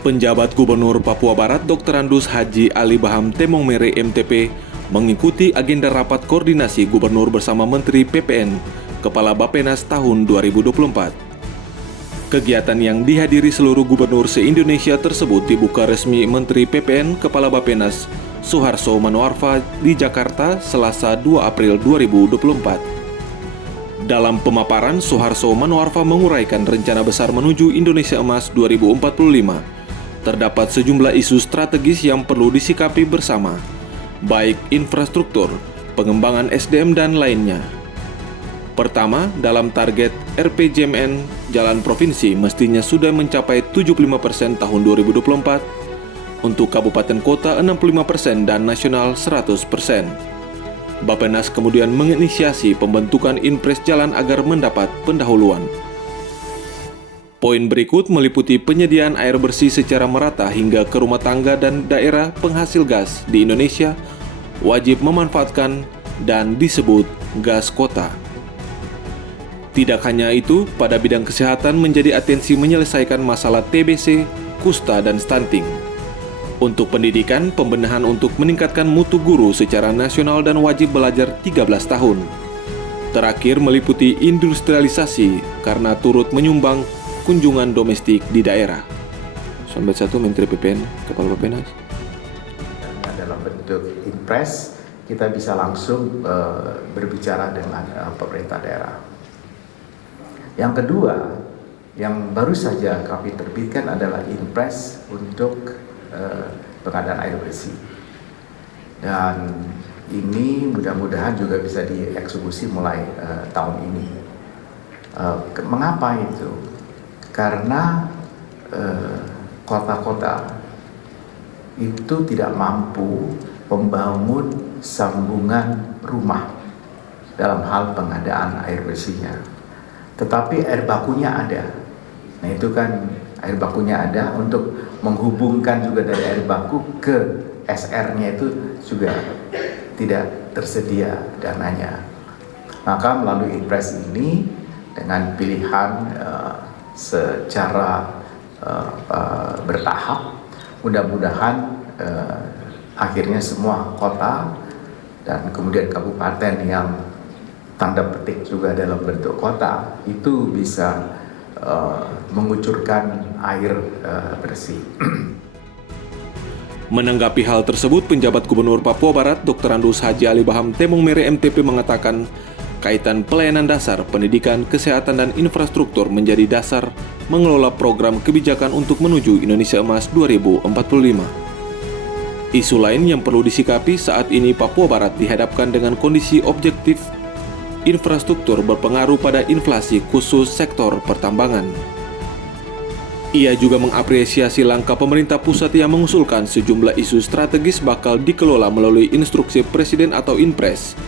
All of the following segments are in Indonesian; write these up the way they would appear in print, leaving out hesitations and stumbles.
Penjabat Gubernur Papua Barat Dr. Andus Haji Ali Baham Temong Mere MTP mengikuti agenda rapat koordinasi Gubernur bersama Menteri PPN Kepala Bappenas tahun 2024. Kegiatan yang dihadiri seluruh gubernur se-Indonesia tersebut dibuka resmi Menteri PPN Kepala Bappenas Suharso Manoarfa di Jakarta Selasa 2 April 2024. Dalam pemaparan, Suharso Manoarfa menguraikan rencana besar menuju Indonesia Emas 2045. Terdapat sejumlah isu strategis yang perlu disikapi bersama, baik infrastruktur, pengembangan SDM, dan lainnya. Pertama, dalam target RPJMN, jalan provinsi mestinya sudah mencapai 75% tahun 2024, untuk kabupaten kota 65% dan nasional 100%. Bappenas kemudian menginisiasi pembentukan Inpres Jalan agar mendapat pendahuluan. Poin berikut meliputi penyediaan air bersih secara merata hingga ke rumah tangga dan daerah penghasil gas di Indonesia wajib memanfaatkan dan disebut gas kota. Tidak hanya itu, pada bidang kesehatan menjadi atensi menyelesaikan masalah TBC, kusta, dan stunting. Untuk pendidikan, pembenahan untuk meningkatkan mutu guru secara nasional dan wajib belajar 13 tahun. Terakhir meliputi industrialisasi karena turut menyumbang kunjungan domestik di daerah. Sambat 1 Menteri PPN Kepala Bappenas. Dalam bentuk Inpres, kita bisa langsung berbicara dengan pemerintah daerah. Yang kedua, yang baru saja kami terbitkan adalah Inpres untuk pengadaan air bersih. Dan ini mudah-mudahan juga bisa dieksekusi mulai tahun ini. Mengapa itu? Karena kota-kota itu tidak mampu membangun sambungan rumah dalam hal pengadaan air bersihnya. Tetapi air bakunya ada. Nah itu kan air bakunya ada, untuk menghubungkan juga dari air baku ke SR-nya itu juga tidak tersedia dananya. Maka melalui Inpres ini dengan pilihan secara bertahap, mudah-mudahan akhirnya semua kota dan kemudian kabupaten yang tanda petik juga dalam bentuk kota itu bisa mengucurkan air bersih. Menanggapi hal tersebut, penjabat Gubernur Papua Barat Dr. Andus Haji Ali Baham Temong Mere MTP mengatakan kaitan pelayanan dasar, pendidikan, kesehatan, dan infrastruktur menjadi dasar mengelola program kebijakan untuk menuju Indonesia Emas 2045. Isu lain yang perlu disikapi saat ini Papua Barat dihadapkan dengan kondisi objektif infrastruktur berpengaruh pada inflasi khusus sektor pertambangan. Ia juga mengapresiasi langkah pemerintah pusat yang mengusulkan sejumlah isu strategis bakal dikelola melalui instruksi Presiden atau Inpres,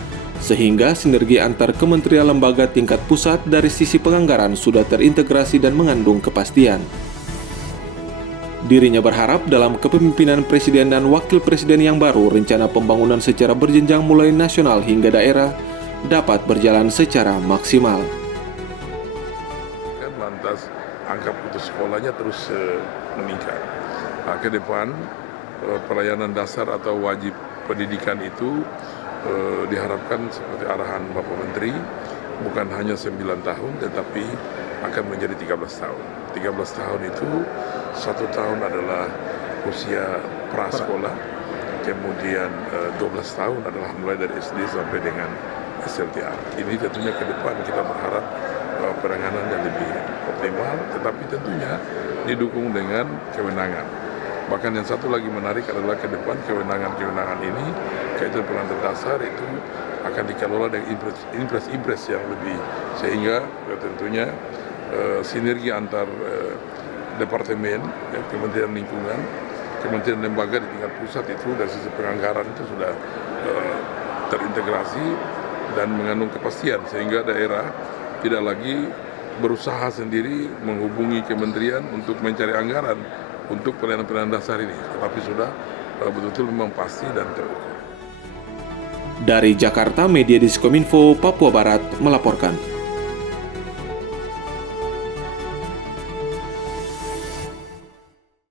sehingga sinergi antar kementerian lembaga tingkat pusat dari sisi penganggaran sudah terintegrasi dan mengandung kepastian. Dirinya berharap dalam kepemimpinan Presiden dan Wakil Presiden yang baru, rencana pembangunan secara berjenjang mulai nasional hingga daerah dapat berjalan secara maksimal. Lantas angka putus sekolahnya terus meningkat. Ke depan pelayanan dasar atau wajib pendidikan itu diharapkan seperti arahan Bapak Menteri, bukan hanya 9 tahun tetapi akan menjadi 13 tahun. 13 tahun itu 1 tahun adalah usia prasekolah, kemudian 12 tahun adalah mulai dari SD sampai dengan SLTA. Ini tentunya ke depan kita berharap penanganan yang lebih optimal, tetapi tentunya didukung dengan kewenangan. Bahkan yang satu lagi menarik adalah ke depan kewenangan ini, kaitan pengadaan dasar itu akan dikelola dengan impres yang lebih, sehingga tentunya sinergi antar departemen, Kementerian Lingkungan, Kementerian Lembaga di tingkat pusat itu dari sisi penganggaran itu sudah terintegrasi dan mengandung kepastian, sehingga daerah tidak lagi berusaha sendiri menghubungi kementerian untuk mencari anggaran untuk pelayanan dasar ini, tetapi sudah betul-betul memang pasti dan terukur. Dari Jakarta, Media Diskominfo Papua Barat melaporkan.